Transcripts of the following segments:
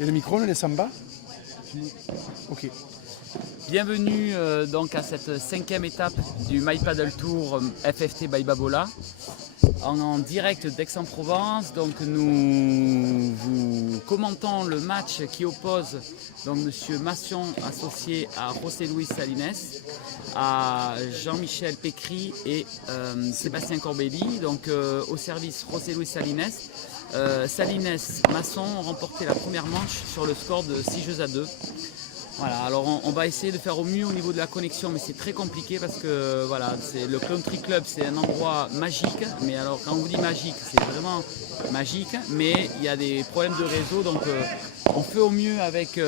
Et le micro, on le laisse en bas? Ok. Bienvenue donc à cette 5e étape du My Paddle Tour FFT by Babolat en direct d'Aix-en-Provence. Donc nous vous commentons le match qui oppose donc Monsieur Masson associé à José Luis Salines, à Jean-Michel Pécry et Sébastien Corbelli. Donc au service José Luis Salines. Salines Masson ont remporté la première manche sur le score de 6 jeux à 2. Voilà, alors on va essayer de faire au mieux au niveau de la connexion, mais c'est très compliqué parce que voilà, le Country Club c'est un endroit magique, mais alors quand on vous dit magique, c'est vraiment magique, mais il y a des problèmes de réseau, donc on fait au mieux avec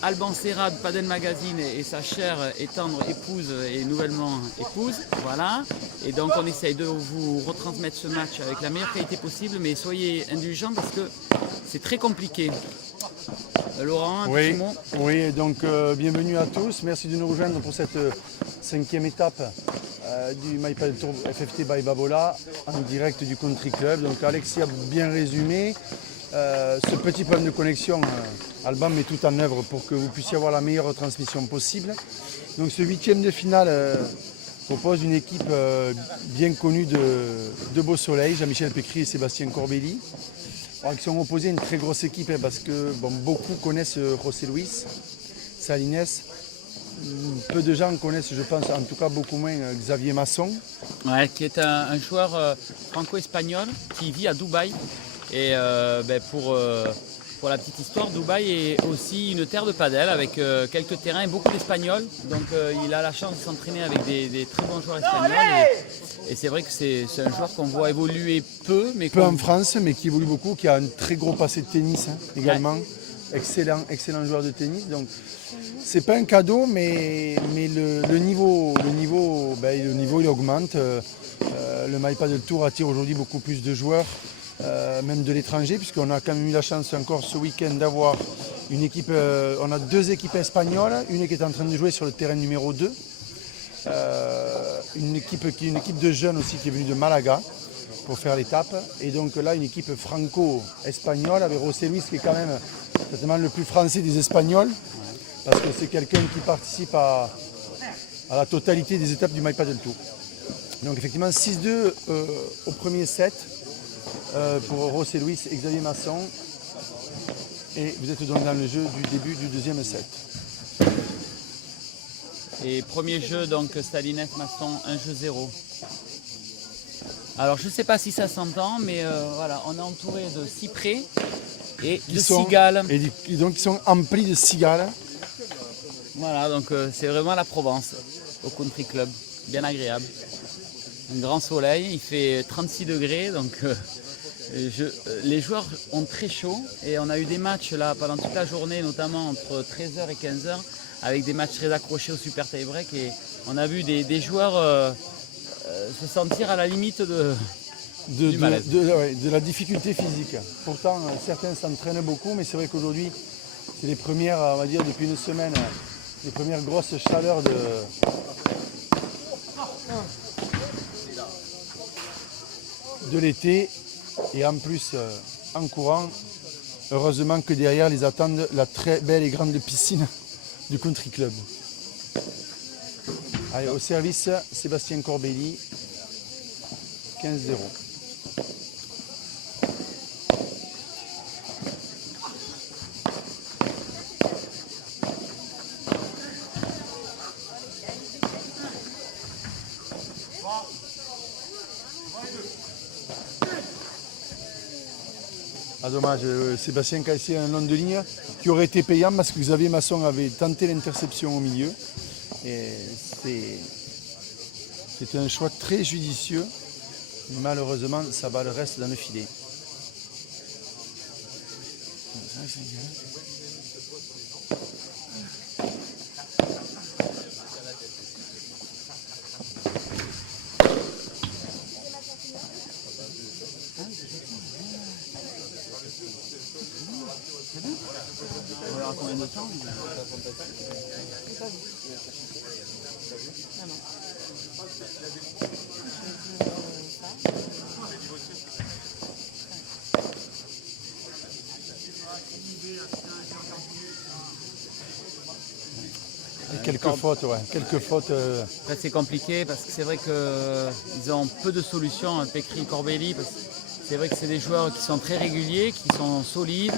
Alban Serra de Padel Magazine et sa chère et tendre épouse et nouvellement épouse, voilà, et donc on essaye de vous retransmettre ce match avec la meilleure qualité possible, mais soyez indulgents parce que c'est très compliqué. Laurent, un petit mot. Oui, donc bienvenue à tous. Merci de nous rejoindre pour cette 5e étape du My Paddle Tour FFT by Babolat en direct du Country Club. Donc Alexis a bien résumé. Ce petit problème de connexion, Alban met tout en œuvre pour que vous puissiez avoir la meilleure transmission possible. Donc ce 8e de finale oppose une équipe bien connue de Beau Soleil, Jean-Michel Pécry et Sébastien Corbelli. Alors, ils sont opposés à une très grosse équipe parce que beaucoup connaissent José Luis Salines. Peu de gens connaissent, je pense, en tout cas beaucoup moins Xavier Masson. Ouais, qui est un joueur franco-espagnol qui vit à Dubaï. Et pour la petite histoire, Dubaï est aussi une terre de padel avec quelques terrains et beaucoup d'Espagnols. Donc il a la chance de s'entraîner avec des très bons joueurs espagnols. Et c'est vrai que c'est un joueur qu'on voit évoluer peu. Peu en France, mais qui évolue beaucoup, qui a un très gros passé de tennis également. Ouais. Excellent joueur de tennis. Donc c'est pas un cadeau, mais le niveau il augmente. Le My Paddle Tour attire aujourd'hui beaucoup plus de joueurs. Même de l'étranger, puisqu'on a quand même eu la chance encore ce week-end d'avoir une équipe, on a 2 équipes espagnoles, une qui est en train de jouer sur le terrain numéro 2, une équipe de jeunes aussi qui est venue de Malaga pour faire l'étape, et donc là une équipe franco-espagnole avec José Luis qui est quand même certainement le plus français des Espagnols, parce que c'est quelqu'un qui participe à la totalité des étapes du My Paddle Tour. Donc effectivement 6-2 au premier set. Pour José Luis et Xavier Masson, et vous êtes donc dans le jeu du début du 2e set. Et premier jeu donc Salines Masson 1 jeu 0. Alors je ne sais pas si ça s'entend, mais voilà, on est entouré de cyprès et de cigales. Et donc ils sont emplis de cigales. Voilà, donc c'est vraiment la Provence au Country Club, bien agréable. Un grand soleil, il fait 36 degrés, donc les joueurs ont très chaud et on a eu des matchs là pendant toute la journée, notamment entre 13h et 15h, avec des matchs très accrochés au super tie-break, et on a vu des joueurs se sentir à la limite de la difficulté physique. Pourtant, certains s'entraînent beaucoup, mais c'est vrai qu'aujourd'hui, c'est les premières, on va dire depuis une semaine, les premières grosses chaleurs de l'été. Et en plus, en courant, heureusement que derrière les attendent la très belle et grande piscine du Country Club. Allez, au service, Sébastien Corbelli, 15-0. Ah, dommage, Sébastien qui a essayé un long de ligne qui aurait été payant parce que Xavier Masson avait tenté l'interception au milieu. Et c'était un choix très judicieux. Malheureusement, ça va le reste dans le filet. On combien de temps? Et quelques fautes, ouais. Quelques fautes. Après, c'est compliqué parce que c'est vrai qu'ils ont peu de solutions, Pécry, Corbelli, parce que c'est vrai que c'est des joueurs qui sont très réguliers, qui sont solides,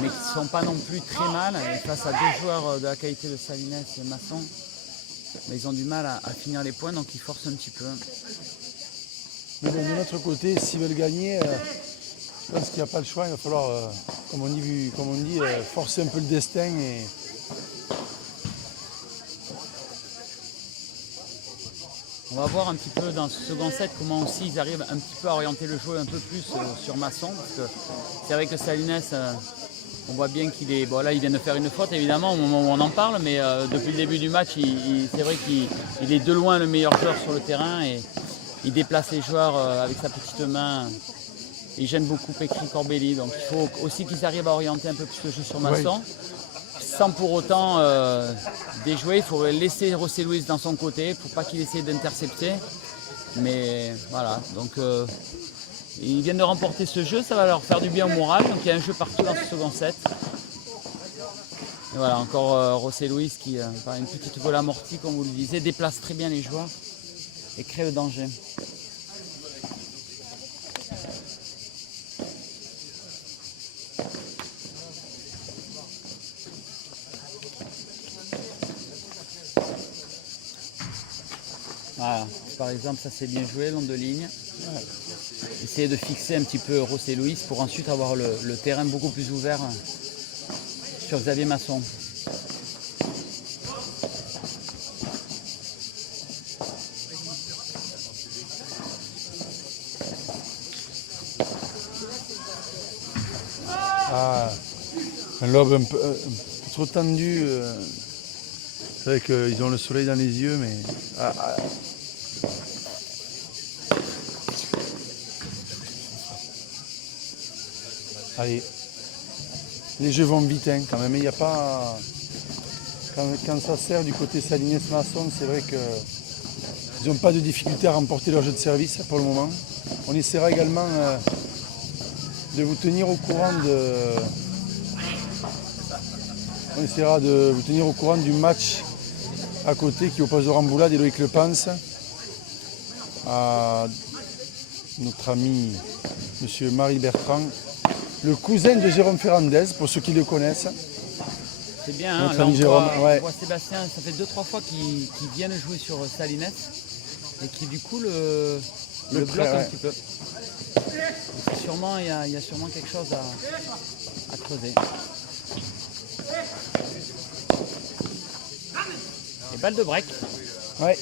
mais qui ne sont pas non plus très mal. Et face à deux joueurs de la qualité de Salines et Masson, mais ils ont du mal à finir les points, donc ils forcent un petit peu. Mais bon, de notre côté, s'ils veulent gagner, je pense qu'il n'y a pas le choix. Il va falloir, comme on dit, forcer un peu le destin. On va voir un petit peu dans ce second set comment aussi ils arrivent un petit peu à orienter le jeu un peu plus sur Masson. Parce que c'est vrai que Salines, on voit bien qu'il est. Bon là il vient de faire une faute évidemment au moment où on en parle, mais depuis le début du match, c'est vrai qu'il est de loin le meilleur joueur sur le terrain et il déplace les joueurs avec sa petite main. Il gêne beaucoup Pécry, Corbelli. Donc il faut aussi qu'ils arrivent à orienter un peu plus le jeu sur Masson. Oui. Sans pour autant déjouer, il faut laisser José Luis dans son côté, il ne faut pas qu'il essaie d'intercepter. Mais voilà, donc ils viennent de remporter ce jeu, ça va leur faire du bien au moral. Donc il y a un jeu partout dans ce second set. Et voilà, encore José Luis qui, par une petite voile amortie, comme vous le disiez, déplace très bien les joueurs et crée le danger. Voilà, par exemple, ça c'est bien joué, long de ligne. Ouais. Essayer de fixer un petit peu José Luis pour ensuite avoir le terrain beaucoup plus ouvert sur Xavier Masson. Ah, un lobe un peu trop tendu. C'est vrai qu'ils ont le soleil dans les yeux, mais... Allez, les jeux vont vite hein, quand même, il n'y a pas... Quand ça sert du côté Salines-Masson, c'est vrai qu'ils n'ont pas de difficulté à remporter leur jeu de service pour le moment. On essaiera également de vous tenir au courant du match à côté qui oppose Ramboulade et Loïc Lepens à notre ami monsieur Marie Bertrand, le cousin de Jérôme Ferrandez, pour ceux qui le connaissent. C'est bien, hein, là, on voit Sébastien, ça fait 2-3 fois qu'ils viennent jouer sur Salines et qui du coup le bloque un petit peu. Sûrement, il y a sûrement quelque chose à creuser. Et balle de break. Ouais.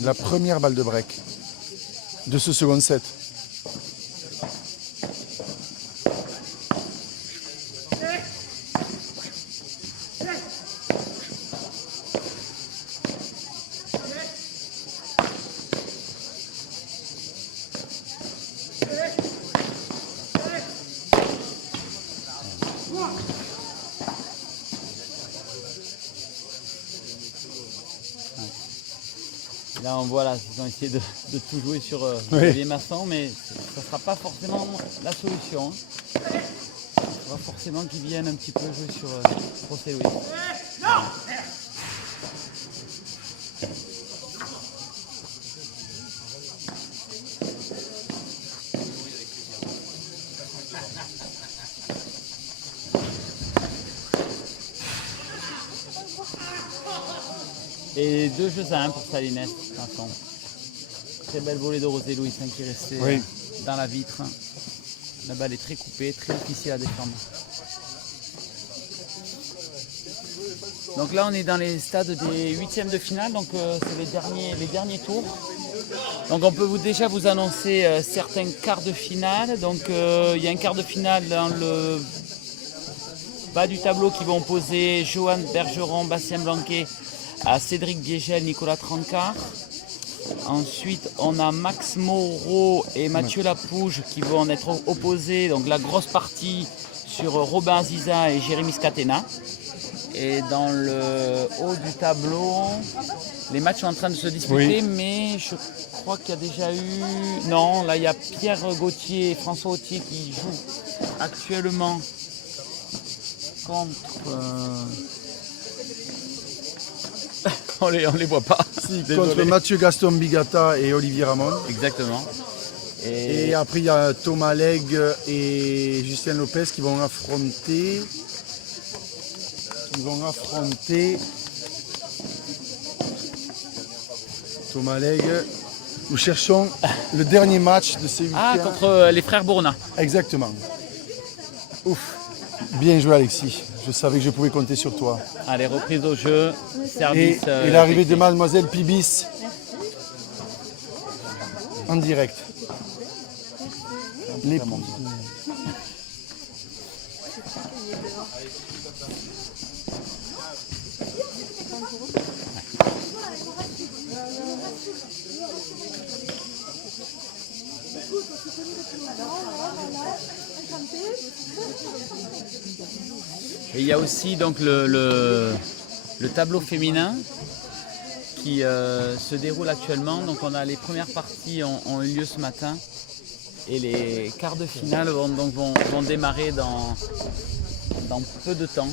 La première balle de break de ce second set. Là on voit, ils ont essayé de tout jouer sur les Masson, mais ça ne sera pas forcément la solution. Hein. Il faudra forcément qu'ils viennent un petit peu jouer sur José Luis. Voilà. Et 2-1 pour Salines. Très belle volée de José Luis qui restait dans la vitre. La balle est très coupée, très difficile à défendre. Donc là on est dans les stades des huitièmes de finale, donc c'est les derniers tours. Donc on peut déjà vous annoncer certains quarts de finale. Donc il y a un quart de finale dans le bas du tableau qui vont opposer Johan Bergeron, Bastien Blanquet à Cédric Biegel, Nicolas Trancard. Ensuite, on a Max Moreau et Mathieu Lapouge qui vont être opposés. Donc la grosse partie sur Robin Aziza et Jérémy Scatena. Et dans le haut du tableau, les matchs sont en train de se disputer, mais je crois qu'il y a déjà eu... Non, là il y a Pierre Gauthier et François Autier qui jouent actuellement contre... on les voit pas. Si, contre Mathieu Gaston Bigata et Olivier Ramon. Exactement. Et après il y a Thomas Legge et Justin Lopez qui vont affronter... Thomas Legge. Nous cherchons le dernier match de ces huitièmes. Ah, contre les frères Bourna. Exactement. Ouf. Bien joué Alexis. Je savais que je pouvais compter sur toi. Allez, reprise au jeu. Service. Et l'arrivée de Mademoiselle Pibis. En direct. L'épouse. Et il y a aussi donc le tableau féminin qui se déroule actuellement. Donc on a les premières parties ont eu lieu ce matin et les quarts de finale vont démarrer dans peu de temps.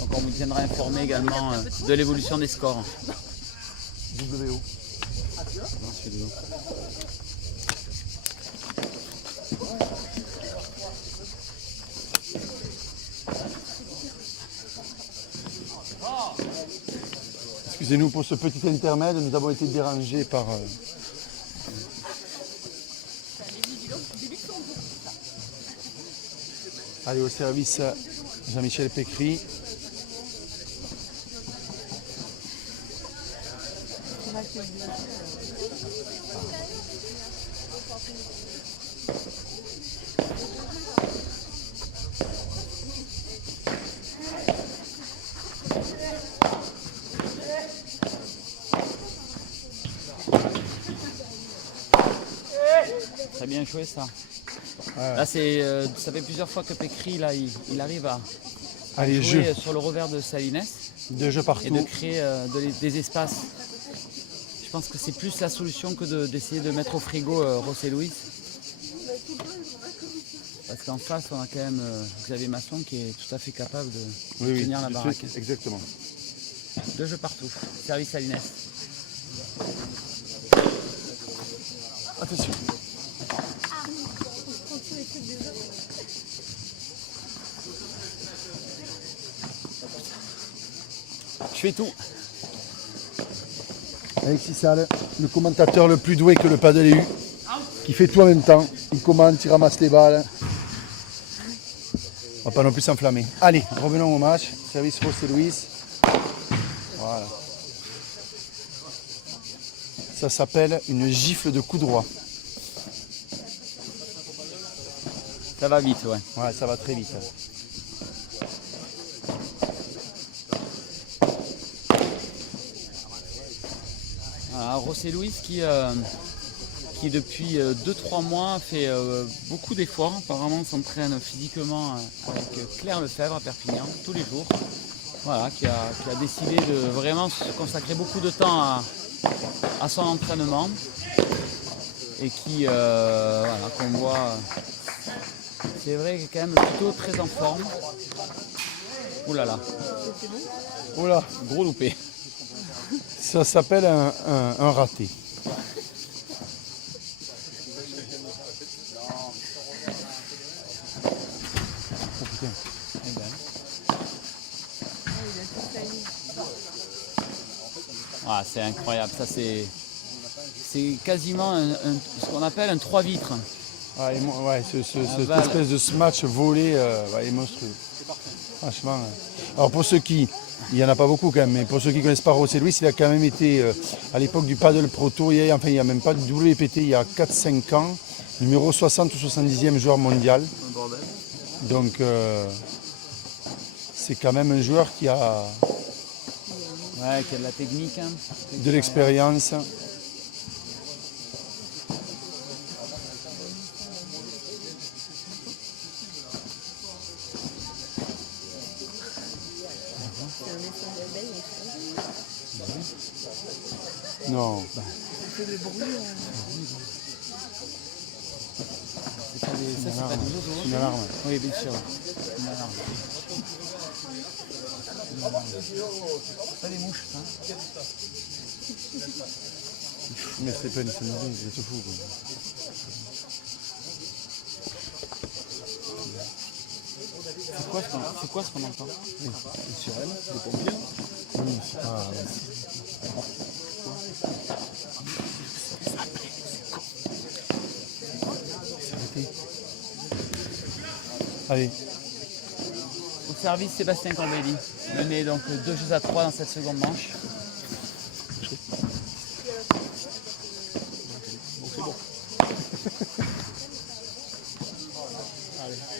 Donc on vous tiendra informé également de l'évolution des scores. WO. Excusez-nous pour ce petit intermède, nous avons été dérangés par... Allez, au service Jean-Michel Pécry. Très bien joué ça. Ouais. Là ça fait plusieurs fois que Pécry là, il arrive à Allez, jouer jeu. sur le revers de Salines Deux jeux partout. et de créer des espaces. Je pense que c'est plus la solution que d'essayer de mettre au frigo José Luis. Parce qu'en face, on a quand même Xavier Masson qui est tout à fait capable de tenir la baraque. Exactement. Deux jeux partout. Service Salines. Attention. Je fais tout. Alexis Salle, le commentateur le plus doué que le paddle ait eu, qui fait tout en même temps. Il commente, il ramasse les balles. On va pas non plus s'enflammer. Allez, revenons au match. Service José Luis. Voilà. Ça s'appelle une gifle de coup droit. Ça va vite, ouais. Ouais, ça va très vite. Alors, José Luis qui depuis 2-3 mois fait beaucoup d'efforts. Apparemment s'entraîne physiquement avec Claire Lefebvre à Perpignan tous les jours. Voilà, qui a décidé de vraiment se consacrer beaucoup de temps à son entraînement et qui, voilà, qu'on voit, c'est vrai qu'il est quand même plutôt très en forme. Ouh là là, Oula, gros loupé. ça s'appelle un raté. Oh putain. Eh ben. Ah, c'est incroyable, ça c'est quasiment ce qu'on appelle un 3 vitres. Ouais, cette balle. espèce de match volé est monstrueux. Franchement. Alors pour ceux qui, il n'y en a pas beaucoup quand même, mais pour ceux qui ne connaissent pas José Luis, il a quand même été à l'époque du Paddle Pro Tour, il n'y a même pas de WPT, il y a 4-5 ans, numéro 60 ou 70e joueur mondial. Donc c'est quand même un joueur qui a Ouais, qui a de la technique. Hein. de l'expérience. Non. C'est pas des, ça, c'est pas des oiseaux. C'est une alarme. Oui, bien sûr. Une alarme. C'est pas des mouches, ça. Mais c'est pas une sonnerie, c'est tout fou. Quoi. C'est quoi ce qu'on entend? Une sirène, des pompiers. Oui, c'est pas... C'est arrêté. Allez. Au service, Sébastien Corbelli. Mené donc 2-3 dans cette seconde manche.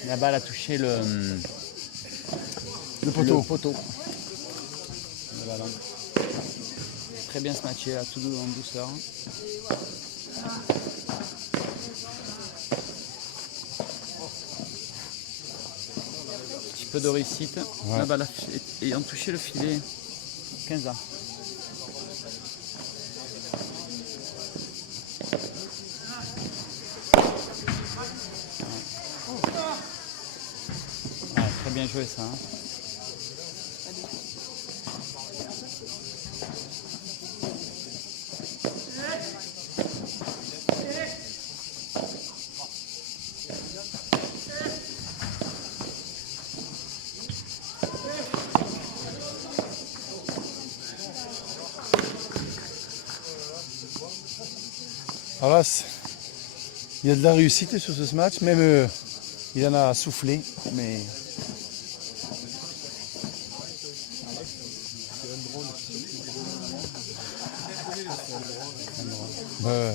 La balle a touché le poteau. Le ballon. Très bien ce match là, tout en douceur. Un petit peu de réussite. Ouais. La balle ayant touché le filet. 15 ans. Très bien joué ça. Hein. Alors là, il y a de la réussite sur ce match, même il en a soufflé, mais... Ouais.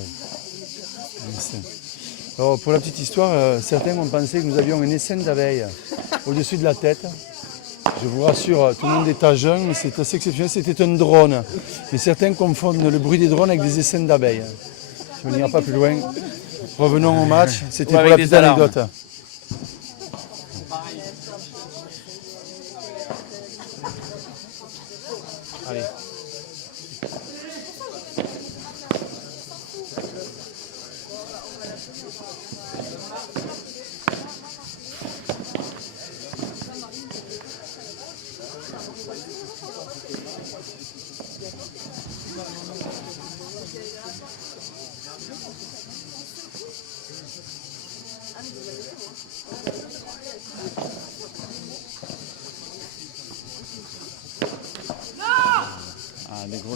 Alors, pour la petite histoire, certains ont pensé que nous avions une essaim d'abeilles au-dessus de la tête. Je vous rassure, tout le monde est à jeun, c'est assez exceptionnel, c'était un drone. Mais certains confondent le bruit des drones avec des essaims d'abeilles. Je ne n'irai pas plus loin. Revenons au match, c'était pour la petite anecdote. Allez.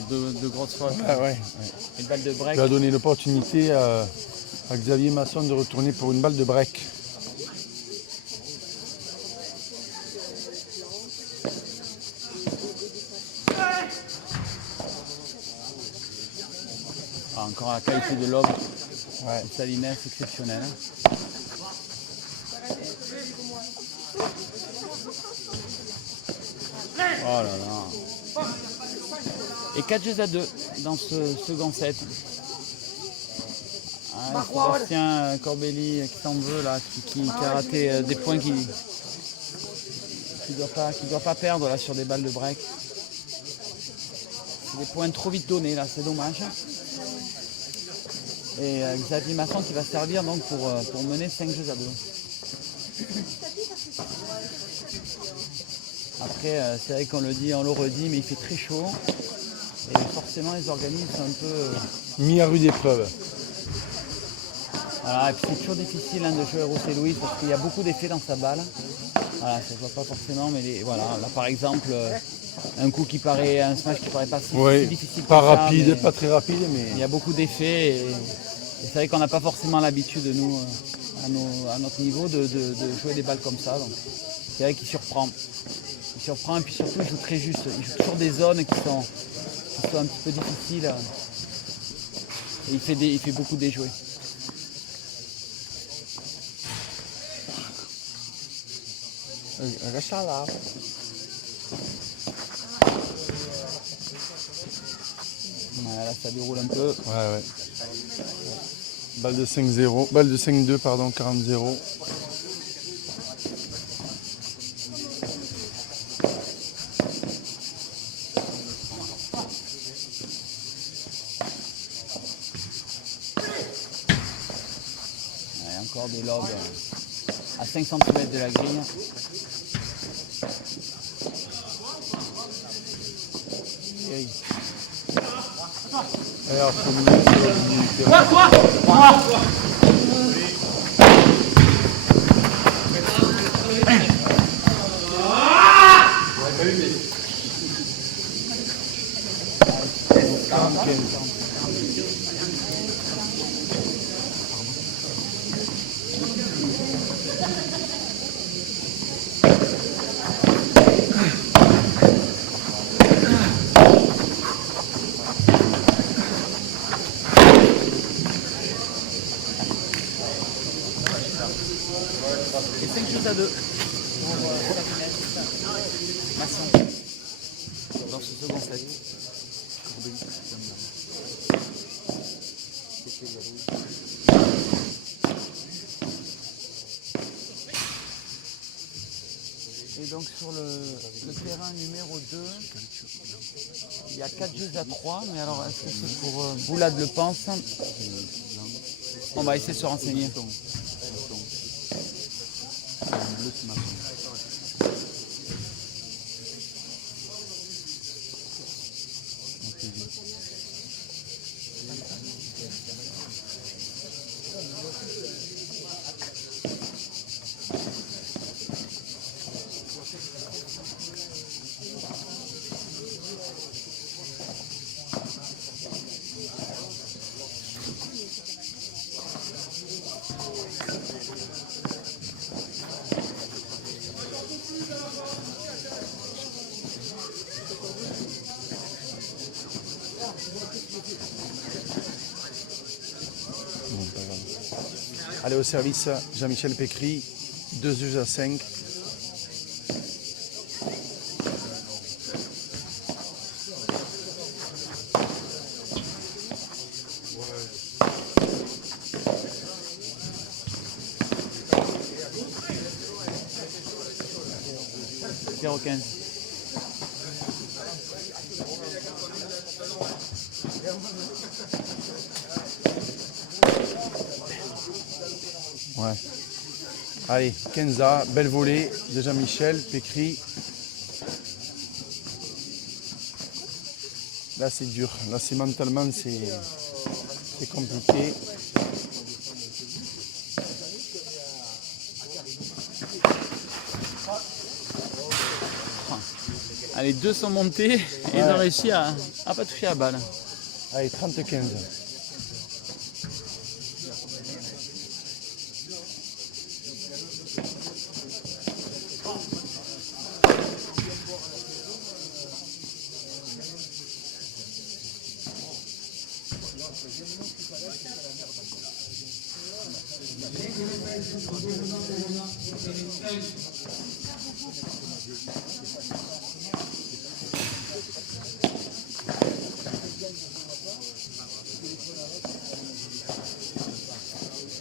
De grosses fautes. Ouais. Une balle de break. Tu as donné l'opportunité à Xavier Masson de retourner pour une balle de break. Encore la qualité de lobe. Ouais. Salinès exceptionnelle. Oh là là. Et 4-2 dans ce second set. Sébastien Corbelli qui s'en veut là, qui a raté des points qui doit pas perdre là sur des balles de break. C'est des points trop vite donnés là, c'est dommage. Et Xavier Masson qui va servir donc pour mener 5-2. Après, c'est vrai qu'on le dit, on le redit, mais il fait très chaud. Et forcément, les organismes sont un peu... mis à rude épreuve. Voilà, et puis c'est toujours difficile de jouer José Luis parce qu'il y a beaucoup d'effets dans sa balle. Voilà, ça se voit pas forcément, mais voilà, là par exemple, un smash qui paraît pas si difficile. Pas rapide, pas très rapide, mais... Il y a beaucoup d'effets et c'est vrai qu'on n'a pas forcément l'habitude, nous, à notre niveau, de jouer des balles comme ça. Donc c'est vrai qu'il surprend. Il surprend et puis surtout il joue très juste. Il joue toujours des zones qui sont un petit peu difficiles. Et il fait beaucoup déjouer. Reste là. Voilà, là ça déroule un peu. Ouais. Balle de 5-0, balle de 5-2, pardon, 40-0. faire des lobes à 5 cm de la grille. Et Alors, faut minutes, et 5 shoots à 2 pour Masson dans ce second set. Et donc sur le terrain numéro 2, il y a 4 jeux à 3, mais alors est-ce que c'est pour Boulad le pense? On va essayer de se renseigner. Allez, au service, Jean-Michel Pécry, 2 jeux à 5. Zéro 15. Ouais. Allez, Kenza, belle volée de Jean-Michel Pécry. Là, c'est dur. Là, c'est mentalement, c'est compliqué. Allez, 2 sont montés et ils ont réussi à pas toucher la balle. Allez, 30-15.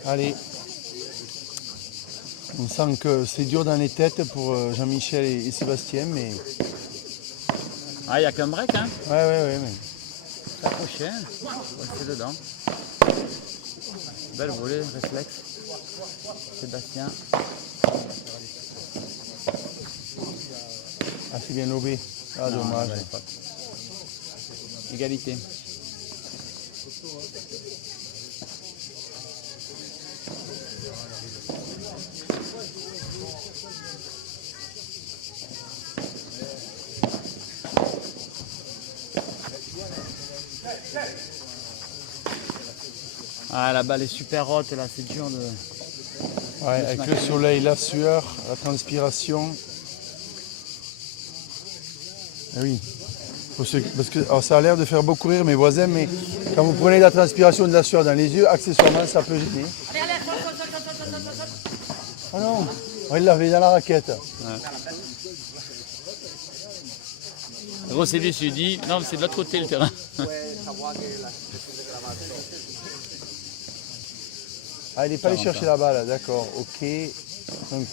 Allez, on sent que c'est dur dans les têtes pour Jean-Michel et Sébastien, mais... Ah, il n'y a qu'un break, hein? Ouais, mais... S'accrocher, c'est dedans. Belle volée, réflexe. Sébastien. Ah, c'est bien lobé. Ah, Non, dommage. Égalité. Ah, la balle est super haute là, c'est dur de... Ouais, avec le soleil, la sueur, la transpiration. Eh oui. Parce que alors ça a l'air de faire beaucoup rire mes voisins, mais quand vous prenez de la transpiration et de la sueur dans les yeux, accessoirement, ça peut gêner. Ah non, on va l'avait dans la raquette. Rosé lui s'est dit, non, c'est de l'autre côté le terrain. Ah, il n'est pas allé chercher la balle, d'accord, ok. Donc,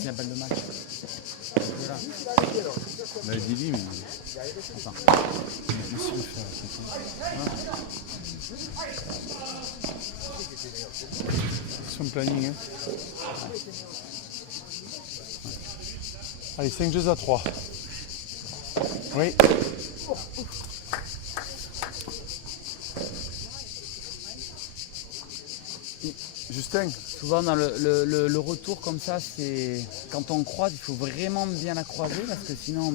C'est la balle de match. Voilà. Bah, dis-lui, mais... Attends. Laisse-le faire, c'est son planning. Hein. Allez, 5 jeux à 3. Oui. Justin. Souvent dans le retour comme ça, c'est quand on croise, il faut vraiment bien la croiser parce que sinon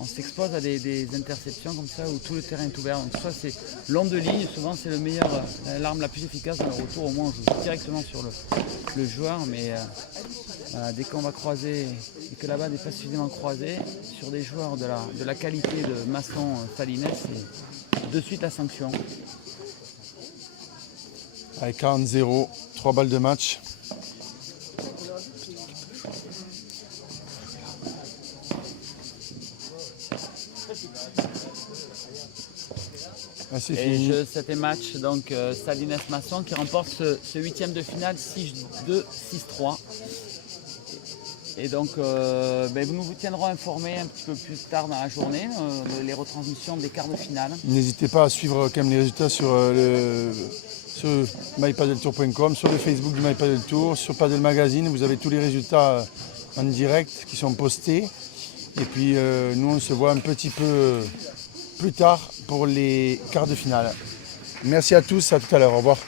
on s'expose à des interceptions comme ça où tout le terrain est ouvert. Donc soit c'est long de ligne, souvent c'est l'arme la plus efficace dans le retour, au moins on joue directement sur le joueur, mais dès qu'on va croiser et que la balle n'est pas suffisamment croisée, sur des joueurs de la qualité de Masson Salines, c'est de suite la sanction. Avec 40-0, 3 balles de match. Ah, c'est fini. Et c'était match donc Salines Masson qui remporte ce huitième de finale 6-2, 6-3. Et donc nous vous tiendrons informés un petit peu plus tard dans la journée, les retransmissions des quarts de finale. N'hésitez pas à suivre quand même les résultats sur mypadeltour.com, sur le Facebook du MyPadelTour, sur Padel Magazine. Vous avez tous les résultats en direct qui sont postés. Et puis nous on se voit un petit peu plus tard pour les quarts de finale. Merci à tous, à tout à l'heure, au revoir.